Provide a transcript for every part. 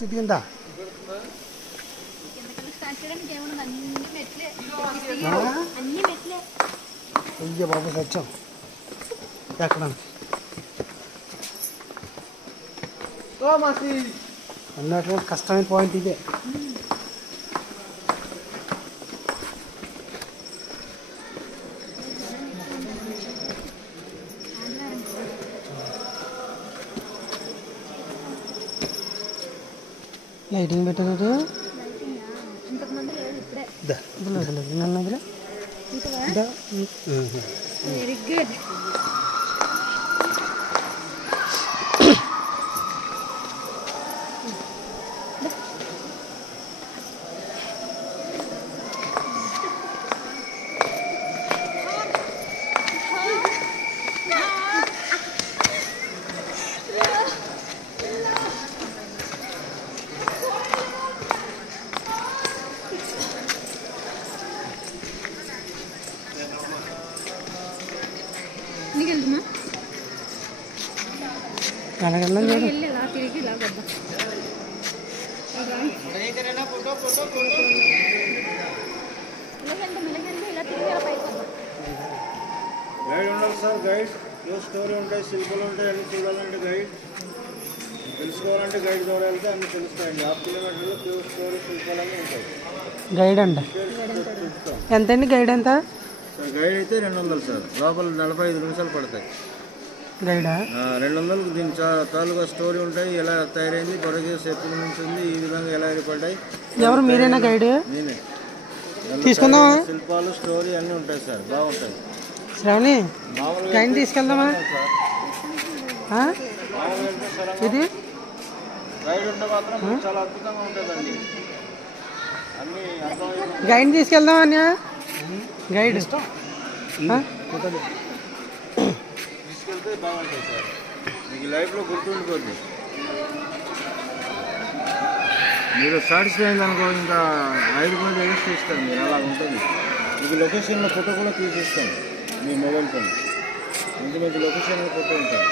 దిగిందా అయ్యో బాబు సత్యం ఎక్కడ అన్నటువంటి కష్టమైన పాయింట్ ఇదే. లైటింగ్ పెట్టారు వెరీ గుడ్. వెళ్తున్నా తిరిగి ఇలా గైడ్ ఉండాలి సార్. గైడ్ స్టోరీ ఉంటాయి, శిల్పాలు ఉంటాయి, అన్ని చూడాలంటే గైడ్, తెలుసుకోవాలంటే గైడ్ ద్వారా వెళ్తే అన్ని తెలుస్తాయండి. 1/2 కిలోమీటర్లో ప్యూర్ స్టోరీ శిల్పాలన్నీ ఉంటాయి. గైడ్ అండి ఎంత అండి? గైడ్ ఎంత? గైడ్ అయితే 200 సార్. లోపల 45 నిమిషాలు పడతాయి. గైడా 200కు దీని తాలూకా స్టోరీ ఉంటాయి. ఎలా తయారైంది, పొరగేసి ఎప్పుడు నుంచి ఉంది, ఈ విధంగా ఎలా ఏర్పడ్డాయి. ఎవరు మీరేనా గైడ్? నేనే. తీసుకుందామా? శిల్పాలు స్టోరీ అన్నీ ఉంటాయి సార్, బాగుంటాయి. శ్రావణి గైడ్ తీసుకెళ్దామా? ఇది గైడ్ ఉంటే మాత్రం చాలా అద్భుతంగా ఉంటుందండి. అన్ని గైడ్ తీసుకెళ్దామా అన్య? గైడ్ తీసుకెళ్తే బాగుంటుంది సార్, మీకు లైఫ్లో గుర్తుండిపోద్ది. మీరు సాటిస్ఫై అయిందనుకో ఇంకా 5 రూపాయలు ఎక్స్ట్రా ఇస్తాను. మీరు అలా ఉంటుంది. మీకు లొకేషన్లో ఫోటో కూడా తీసిస్తాను మీ మొబైల్తో. మంచి మంచి లొకేషన్లో ఫోటో ఉంటుంది.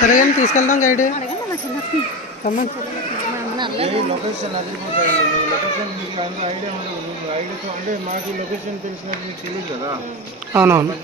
సరే కానీ తీసుకెళ్దాం గైడ్. లొకేషన్ అదిరిపోతాయండి. మీ లొకేషన్ మీకు అందులో ఐడియా ఉండదు. మీకు ఐడియాతో అంటే మాకు లొకేషన్ తెలిసినట్టు మీకు తెలియదు కదా. అవునవును.